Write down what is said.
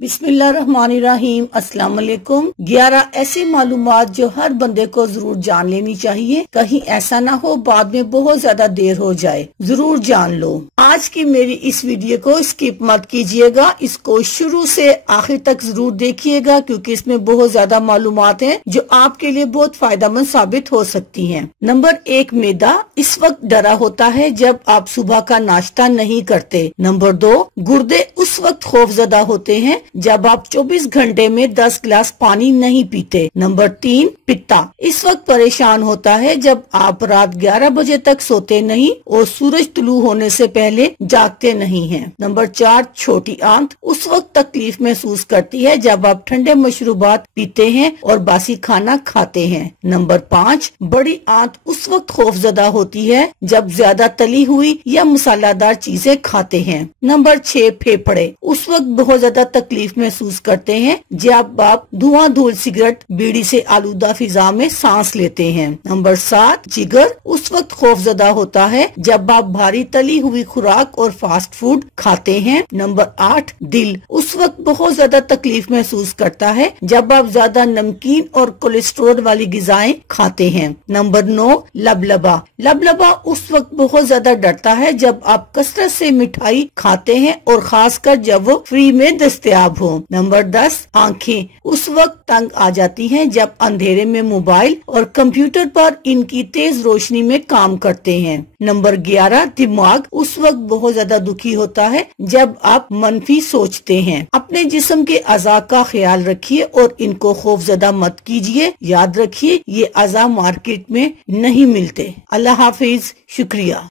बिस्मिल्लाहिर्रहमानिर्रहीम। अस्सलाम वालेकुम। 11 ऐसी मालूमात जो हर बंदे को जरूर जान लेनी चाहिए, कहीं ऐसा ना हो बाद में बहुत ज्यादा देर हो जाए, जरूर जान लो। आज की मेरी इस वीडियो को स्किप मत कीजिएगा, इसको शुरू से आखिर तक जरूर देखिएगा क्योंकि इसमें बहुत ज्यादा मालूमात हैं जो आपके लिए बहुत फायदेमंद साबित हो सकती हैं। नंबर 1, मैदा इस वक्त डरा होता है जब आप सुबह का नाश्ता नहीं करते। नंबर 2, गुर्दे उस वक्त खौफजदा होते हैं जब आप 24 घंटे में 10 गिलास पानी नहीं पीते। नंबर 3, पित्ता इस वक्त परेशान होता है जब आप रात 11 बजे तक सोते नहीं और सूरज तुलू होने से पहले जागते नहीं हैं। नंबर 4, छोटी आंत उस वक्त तकलीफ महसूस करती है जब आप ठंडे मशरूबात पीते हैं और बासी खाना खाते हैं। नंबर 5, बड़ी आंत उस वक्त खौफजदा होती है जब ज्यादा तली हुई या मसालादार चीजें खाते हैं। नंबर 6, फेफड़े उस वक्त बहुत ज्यादा तकलीफ महसूस करते हैं जब आप धुआं धूल सिगरेट बीड़ी से आलूदा फिजा में सांस लेते हैं। नंबर 7, जिगर उस वक्त खौफजदा होता है जब आप भारी तली हुई खुराक और फास्ट फूड खाते हैं। नंबर 8, दिल उस वक्त बहुत ज्यादा तकलीफ महसूस करता है जब आप ज्यादा नमकीन और कोलेस्ट्रॉल वाली ग़िज़ाएं खाते हैं। नंबर 9, लबलबा उस वक्त बहुत ज्यादा डरता है जब आप कसरत से मिठाई खाते हैं और खासकर जब वो फ्री में दस्तयाब हो। नंबर 10, आंखें उस वक्त तंग आ जाती हैं जब अंधेरे में मोबाइल और कंप्यूटर पर इनकी तेज रोशनी में काम करते हैं। नंबर 11, दिमाग उस वक्त बहुत ज्यादा दुखी होता है जब आप मनफी सोचते हैं। अपने जिस्म के अज़ा का ख्याल रखिए और इनको खौफजदा मत कीजिए। याद रखिए ये अज़ा मार्केट में नहीं मिलते। अल्लाह हाफिज, शुक्रिया।